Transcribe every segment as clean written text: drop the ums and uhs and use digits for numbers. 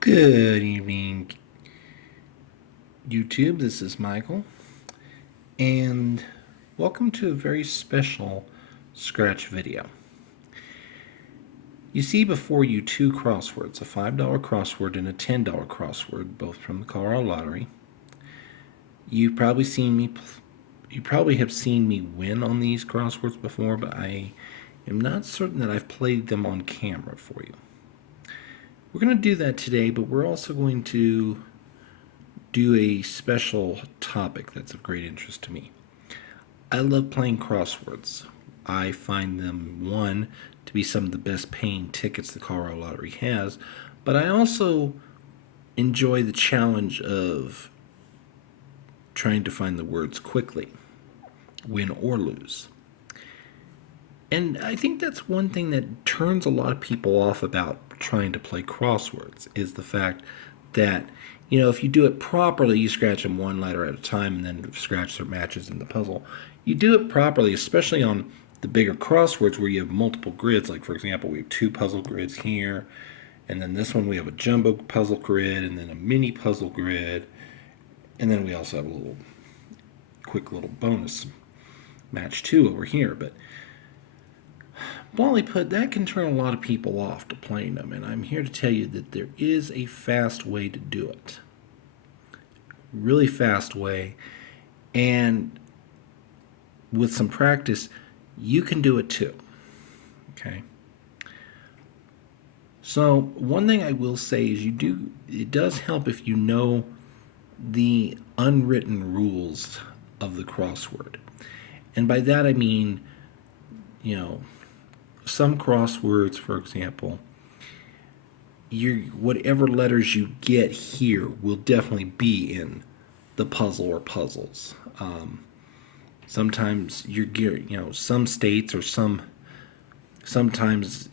Good evening, YouTube. This is Michael, and welcome to a very special Scratch video. You see before you two crosswords, a $5 crossword and a $10 crossword, both from the Colorado Lottery. You probably have seen me win on these crosswords before, but I am not certain that I've played them on camera for you. We're going to do that today, but we're also going to do a special topic that's of great interest to me. I love playing crosswords. I find them, one, to be some of the best paying tickets the Colorado Lottery has, but I also enjoy the challenge of trying to find the words quickly, win or lose. And I think that's one thing that turns a lot of people off about trying to play crosswords, is the fact that, if you do it properly, you scratch them one letter at a time and then scratch their matches in the puzzle. You do it properly, especially on the bigger crosswords where you have multiple grids. Like, for example, we have two puzzle grids here, and then this one we have a jumbo puzzle grid, and then a mini puzzle grid, and then we also have a little quick little bonus match 2 over here. But bluntly put, that can turn a lot of people off to playing them, and I'm here to tell you that there is a fast way to do it. Really fast way, and with some practice, you can do it too. Okay. So one thing I will say is it does help if you know the unwritten rules of the crossword. And by that I mean, some crosswords, for example, whatever letters you get here will definitely be in the puzzle or puzzles. Sometimes some states or sometimes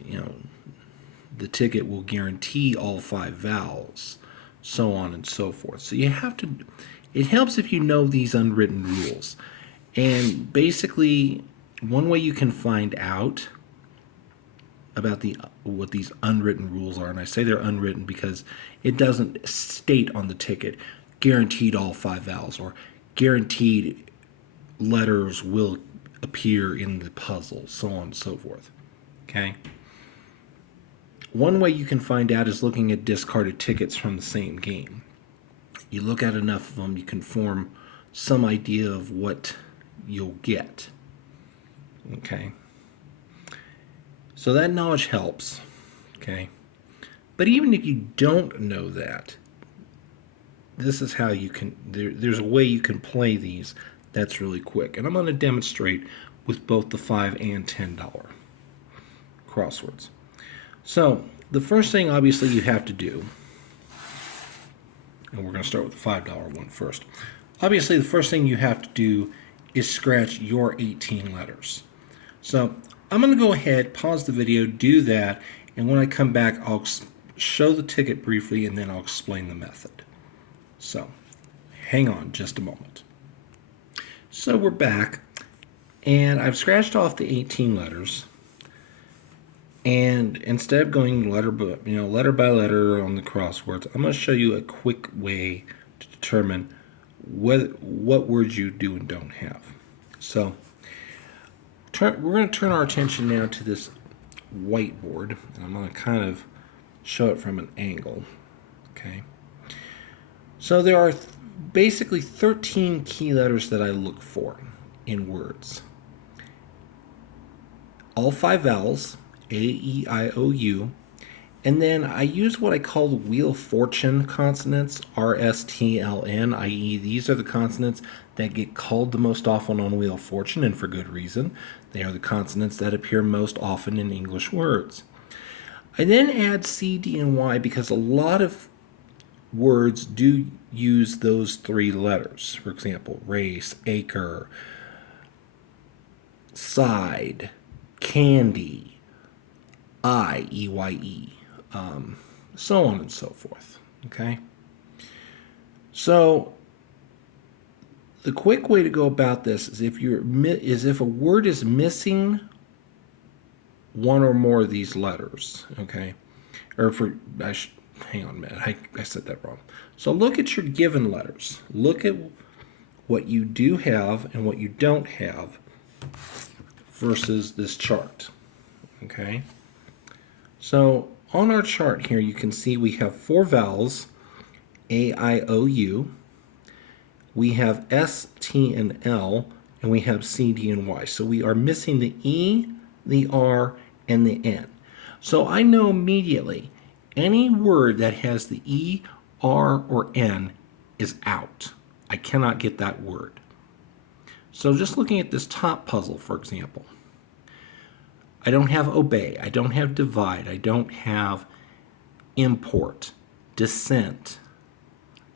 the ticket will guarantee all 5 vowels, so on and so forth. So it helps if you know these unwritten rules. And basically, one way you can find out about what these unwritten rules are, and I say they're unwritten because it doesn't state on the ticket guaranteed all 5 vowels or guaranteed letters will appear in the puzzle, so on and so forth. Okay? One way you can find out is looking at discarded tickets from the same game. You look at enough of them, you can form some idea of what you'll get. Okay? So that knowledge helps. Okay? But even if you don't know that, this is how you can, there's a way you can play these that's really quick. And I'm going to demonstrate with both the $5 and $10 crosswords. So the first thing obviously you have to do, and we're going to start with the $5 one first. Obviously the first thing you have to do is scratch your 18 letters. So I'm going to go ahead, pause the video, do that, and when I come back I'll show the ticket briefly and then I'll explain the method. So hang on just a moment. So we're back, and I've scratched off the 18 letters, and instead of going letter by letter on the crosswords, I'm going to show you a quick way to determine what words you do and don't have. So we're going to turn our attention now to this whiteboard, and I'm going to kind of show it from an angle. Okay. So there are basically 13 key letters that I look for in words. All 5 vowels, A, E, I, O, U, and then I use what I call the Wheel of Fortune consonants, R, S, T, L, N, i.e. these are the consonants that get called the most often on Wheel of Fortune, and for good reason. They are the consonants that appear most often in English words. I then add C, D, and Y because a lot of words do use those 3 letters. For example, race, acre, side, candy, I, E-Y-E, so on and so forth. Okay? So the quick way to go about this is if a word is missing one or more of these letters, okay? Or hang on a minute, I said that wrong. So look at your given letters. Look at what you do have and what you don't have versus this chart. Okay? So on our chart here, you can see we have 4 vowels, A, I, O, U. We have S, T, and L, and we have C, D, and Y. So we are missing the E, the R, and the N. So I know immediately any word that has the E, R, or N is out. I cannot get that word. So just looking at this top puzzle, for example, I don't have obey, I don't have divide, I don't have import, descent,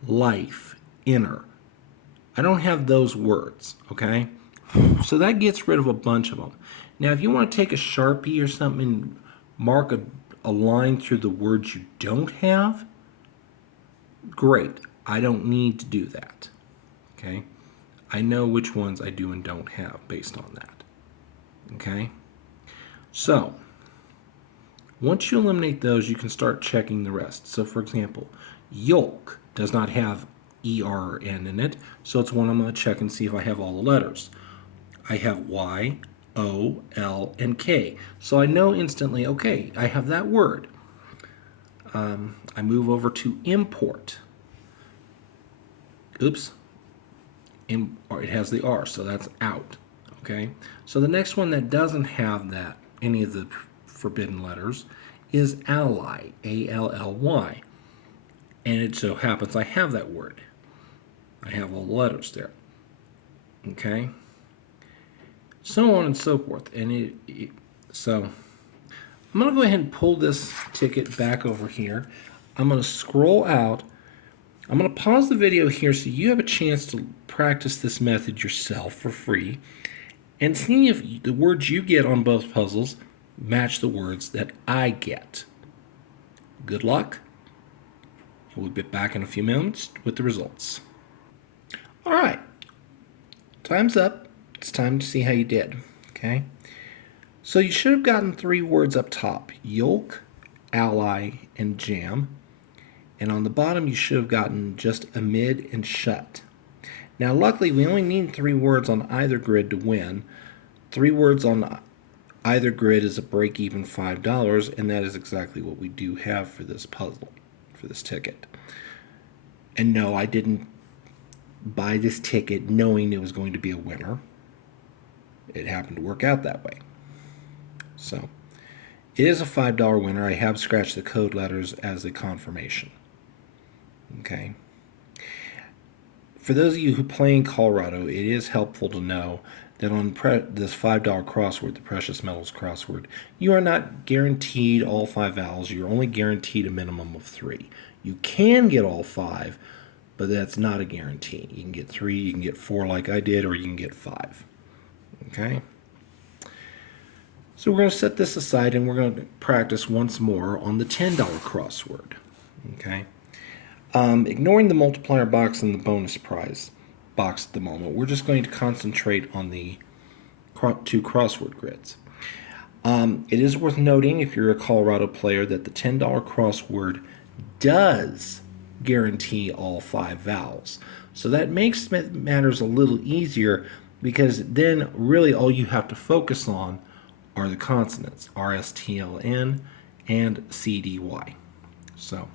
life, inner. I don't have those words, okay? So that gets rid of a bunch of them. Now, if you want to take a Sharpie or something and mark a line through the words you don't have, great. I don't need to do that, okay? I know which ones I do and don't have based on that, okay? So, once you eliminate those, you can start checking the rest. So, for example, yolk does not have E, R, or N in it, so it's one I'm going to check and see if I have all the letters. I have Y, O, L, and K. So I know instantly, okay, I have that word. I move over to import. Oops. It has the R, so that's out. Okay. So the next one that doesn't have that, any of the forbidden letters, is ally, A-L-L-Y. And it so happens I have that word. I have all the letters there. Okay. So on and so forth. And so I'm going to go ahead and pull this ticket back over here. I'm going to scroll out. I'm going to pause the video here so you have a chance to practice this method yourself for free and see if the words you get on both puzzles match the words that I get. Good luck. We'll be back in a few minutes with the results. All right. Time's up. It's time to see how you did. Okay. So you should have gotten 3 words up top: yolk, ally, and jam. And on the bottom, you should have gotten just amid and shut. Now, luckily, we only need 3 words on either grid to win. 3 words on either grid is a break-even $5, and that is exactly what we do have for this puzzle, for this ticket. And no, I didn't buy this ticket knowing it was going to be a winner. It happened to work out that way. So, it is a $5 winner. I have scratched the code letters as a confirmation. Okay. For those of you who play in Colorado, it is helpful to know that on this $5 crossword, the Precious Metals crossword, you are not guaranteed all 5 vowels. You're only guaranteed a minimum of 3. You can get all 5, but that's not a guarantee. You can get 3, you can get 4 like I did, or you can get 5. Okay? So we're going to set this aside and we're going to practice once more on the $10 crossword. Okay? Ignoring the multiplier box and the bonus prize box at the moment, we're just going to concentrate on the 2 crossword grids. It is worth noting, if you're a Colorado player, that the $10 crossword does guarantee all 5 vowels. So that makes matters a little easier, because then really all you have to focus on are the consonants, R, S, T, L, N, and C, D, Y. So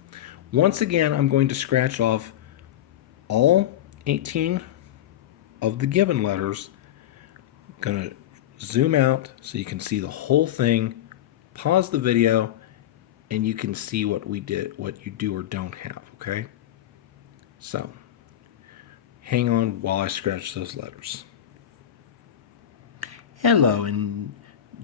once again, I'm going to scratch off all 18 of the given letters. I'm going to zoom out so you can see the whole thing, pause the video, and you can see what we did, what you do or don't have, okay? So, hang on while I scratch those letters. Hello, and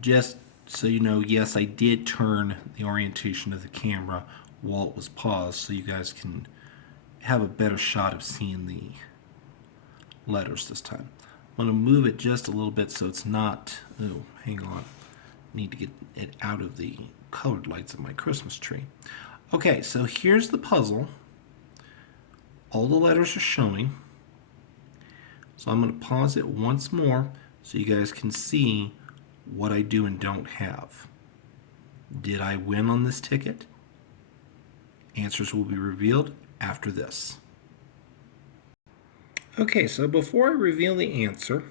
just so you know, yes, I did turn the orientation of the camera while it was paused so you guys can have a better shot of seeing the letters this time. I'm going to move it just a little bit so it's not, oh, hang on, need to get it out of the colored lights of my Christmas tree. Okay, so here's the puzzle. All the letters are showing. So I'm going to pause it once more so you guys can see what I do and don't have. Did I win on this ticket? Answers will be revealed after this. Okay, so before I reveal the answer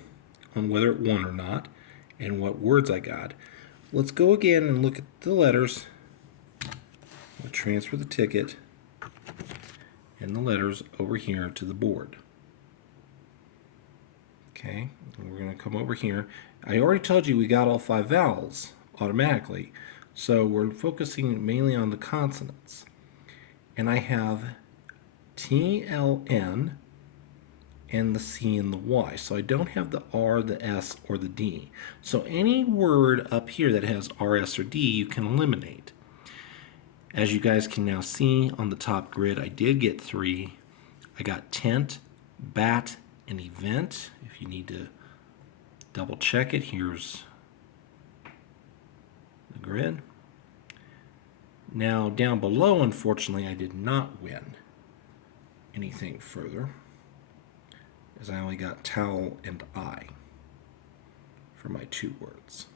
on whether it won or not and what words I got, let's go again and look at the letters. We'll transfer the ticket and the letters over here to the board. Okay, and we're going to come over here. I already told you we got all 5 vowels automatically, so we're focusing mainly on the consonants. And I have TLN and the C and the Y. So I don't have the R, the S, or the D. So any word up here that has R, S, or D, you can eliminate. As you guys can now see on the top grid, I did get 3. I got tent, bat, and event. If you need to double check it, here's the grid. Now down below, unfortunately, I did not win anything further, as I only got towel and eye for my 2 words.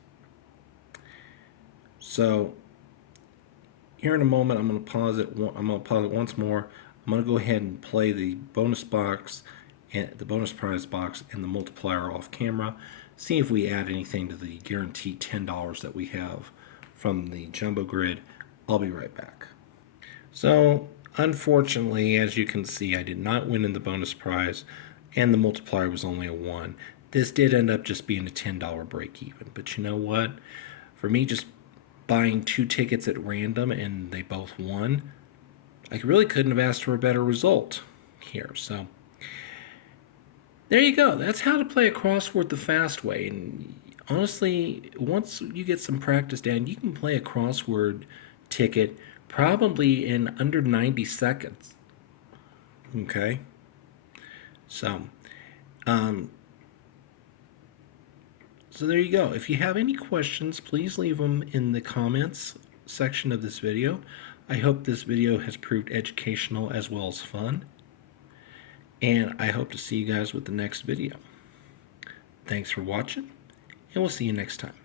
So here in a moment, I'm going to pause it. I'm going to pause it once more. I'm going to go ahead and play the bonus box, and the bonus prize box, and the multiplier off camera. See if we add anything to the guaranteed $10 that we have from the jumbo grid. I'll be right back. So unfortunately, as you can see, I did not win in the bonus prize, and the multiplier was only a 1. This did end up just being a $10 break even. But you know what? For me, just buying 2 tickets at random and they both won, I really couldn't have asked for a better result here. So there you go. That's how to play a crossword the fast way. And honestly, once you get some practice down, you can play a crossword ticket probably in under 90 seconds. Okay? So there you go. If you have any questions, please leave them in the comments section of this video. I hope this video has proved educational as well as fun. And I hope to see you guys with the next video. Thanks for watching, and we'll see you next time.